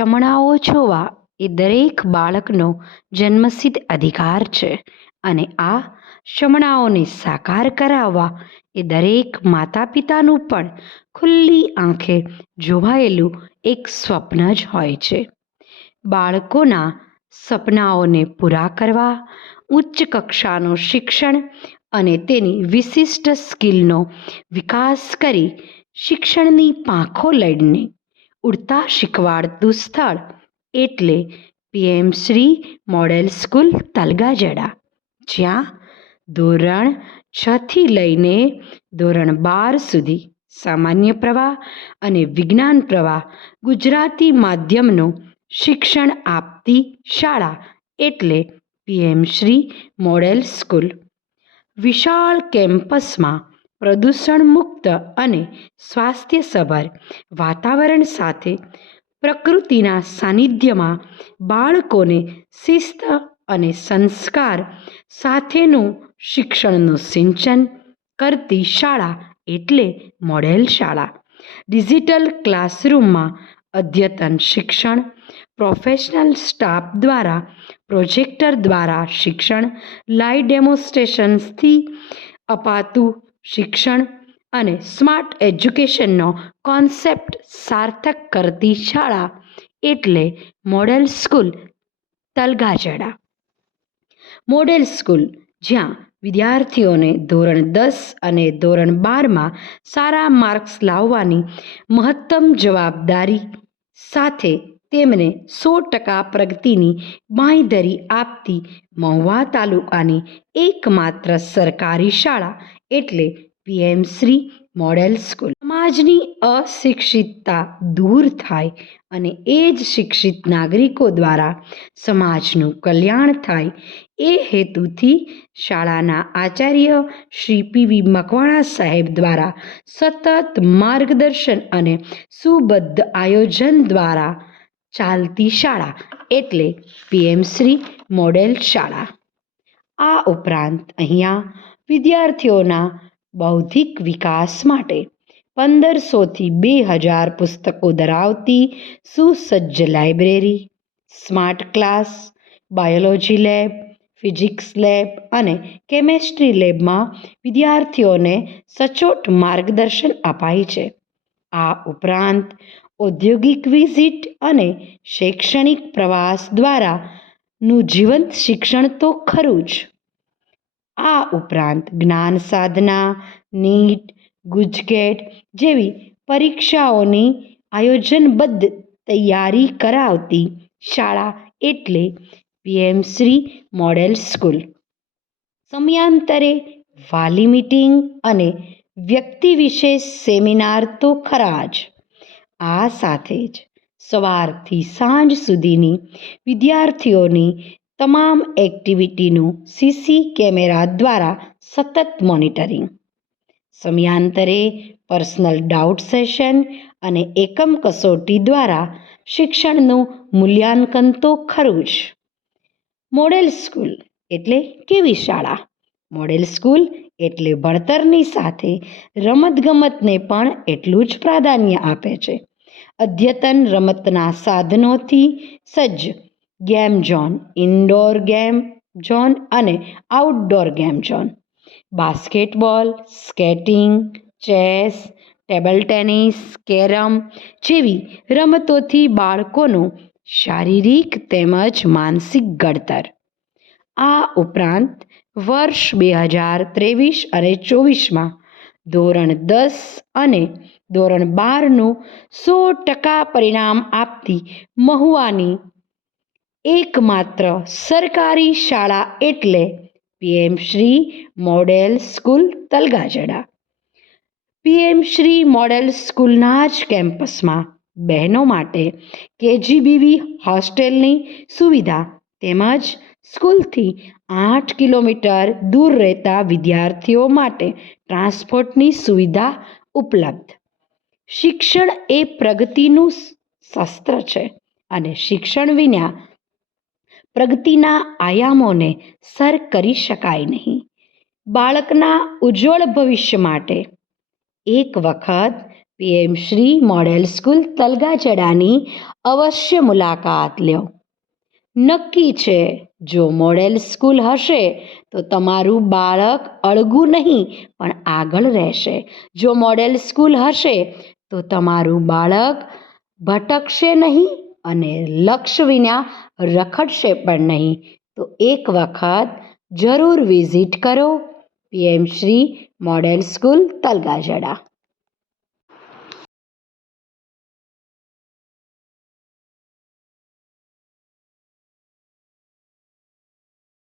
શમણાઓ જોવા એ દરેક બાળકનો જન્મસિદ્ધ અધિકાર છે અને આ શમણાઓને સાકાર કરાવવા એ દરેક માતા પિતાનું પણ ખુલ્લી આંખે જોવાયેલું એક સ્વપ્ન જ હોય છે. બાળકોના સપનાઓને પૂરા કરવા ઉચ્ચ કક્ષાનું શિક્ષણ અને તેની વિશિષ્ટ સ્કિલનો વિકાસ કરી શિક્ષણની પાંખો લઈને ઉડતા શીખવાડતું સ્થળ એટલે પીએમ શ્રી મોડેલ સ્કૂલ તલગાજડા, જ્યાં ધોરણ 6 થી લઈને ધોરણ 12 સુધી સામાન્ય પ્રવાહ અને વિજ્ઞાન પ્રવાહ ગુજરાતી માધ્યમનું શિક્ષણ આપતી શાળા એટલે પીએમ શ્રી મોડેલ સ્કૂલ. વિશાળ કેમ્પસમાં પ્રદૂષણ મુક્ત અને સ્વાસ્થ્યસભર વાતાવરણ સાથે પ્રકૃતિના સાનિધ્યમાં બાળકોને શિસ્ત અને સંસ્કાર સાથેનું શિક્ષણનું સિંચન કરતી શાળા એટલે મોડેલ શાળા. ડિજિટલ ક્લાસરૂમમાં અદ્યતન શિક્ષણ, પ્રોફેશનલ સ્ટાફ દ્વારા પ્રોજેક્ટર દ્વારા શિક્ષણ, લાઈવ ડેમોન્સ્ટ્રેશન્સથી અપાતું શિક્ષણ અને સ્માર્ટ એજ્યુકેશનનો કોન્સેપ્ટ સાર્થક કરતી શાળા એટલે મોડેલ સ્કૂલ તલગાજડા. મોડેલ સ્કૂલ જ્યાં વિદ્યાર્થીઓને ધોરણ 10 અને ધોરણ 12માં સારા માર્ક્સ લાવવાની મહત્તમ જવાબદારી સાથે તેમને 100% પ્રગતિની બાંયધરી આપતી મહુવા તાલુકાની એકમાત્ર સરકારી શાળા એટલે પીએમ શ્રી મોડેલ સ્કૂલ. સમાજની અશિક્ષિતતા દૂર થાય અને એ જ શિક્ષિત નાગરિકો દ્વારા સમાજનું કલ્યાણ થાય એ હેતુથી શાળાના આચાર્ય શ્રી પીવી મકવાણા સાહેબ દ્વારા સતત માર્ગદર્શન અને સુબદ્ધ આયોજન દ્વારા ચાલતી શાળા એટલે પીએમ શ્રી મોડેલ શાળા. આ ઉપરાંત અહીંયા વિદ્યાર્થીઓના બૌદ્ધિક વિકાસ માટે 1500 થી 2000 પુસ્તકો ધરાવતી સુસજ્જ library, smart class, biology lab, physics lab અને કેમેસ્ટ્રી લેબમાં વિદ્યાર્થીઓને સચોટ માર્ગદર્શન અપાય છે. આ ઉપરાંત ઔદ્યોગિક વિઝિટ અને શૈક્ષણિક પ્રવાસ દ્વારાનું જીવંત શિક્ષણ તો ખરું જ. આ ઉપરાંત જ્ઞાન સાધના, નીટ, ગુજકેટ જેવી પરીક્ષાઓની આયોજનબદ્ધ તૈયારી કરાવતી શાળા એટલે પીએમ શ્રી મોડેલ સ્કૂલ. સમયાંતરે વાલી મીટિંગ અને વ્યક્તિ વિશેષ સેમિનાર તો ખરા જ. આ સાથે જ સવારથી સાંજ સુધીની વિદ્યાર્થીઓની તમામ એક્ટિવિટીનું સીસી કેમેરા દ્વારા સતત મોનિટરિંગ. સમયાંતરે પર્સનલ ડાઉટ સેશન અને એકમ કસોટી દ્વારા શિક્ષણનું મૂલ્યાંકન તો ખરું જ. મોડેલ સ્કૂલ એટલે કેવી શાળા? મોડેલ સ્કૂલ એટલે ભણતરની સાથે રમતગમતને પણ એટલું જ પ્રાધાન્ય આપે છે. અદ્યતન રમતના સાધનોથી સજ્જ game zone, indoor game zone અને outdoor game zone, basketball, skating, chess, table tennis, carrom જેવી રમતોથી બાળકોનું શારીરિક તેમજ માનસિક ઘડતર. આ ઉપરાંત વર્ષ 2023 અને 24માં ધોરણ 10 અને ધોરણ 12નું 100% પરિણામ આપતી મહુવાની એકમાત્ર સરકારી શાળા એટલે PM Shri model school Talgajarda. PM Shri model સ્કૂલના જ કેમ્પસમાં બહેનો માટે કેજીબીવી હોસ્ટેલની સુવિધા તેમજ સ્કૂલથી 8 કિલોમીટર દૂર રહેતા વિદ્યાર્થીઓ માટે ટ્રાન્સપોર્ટની સુવિધા ઉપલબ્ધ. શિક્ષણ એ પ્રગતિનું શસ્ત્ર છે અને શિક્ષણ વિના પ્રગતિના આયામોને સર કરી શકાય નહીં. બાળકના ઉજ્જવળ ભવિષ્ય માટે એક વખત પીએમ શ્રી મોડેલ સ્કૂલ તલગાજડાની અવશ્ય મુલાકાત લ્યો. નક્કી છે, જો મોડેલ સ્કૂલ હશે તો તમારું બાળક અળગું નહીં પણ આગળ રહેશે. જો મોડેલ સ્કૂલ હશે તો તમારું બાળક ભટકશે નહીં અને લક્ષ્ય વિના રખડશે પણ નહીં. તો એક વખત જરૂર વિઝિટ કરો પીએમ શ્રી મોડેલ સ્કૂલ તલગાજડા.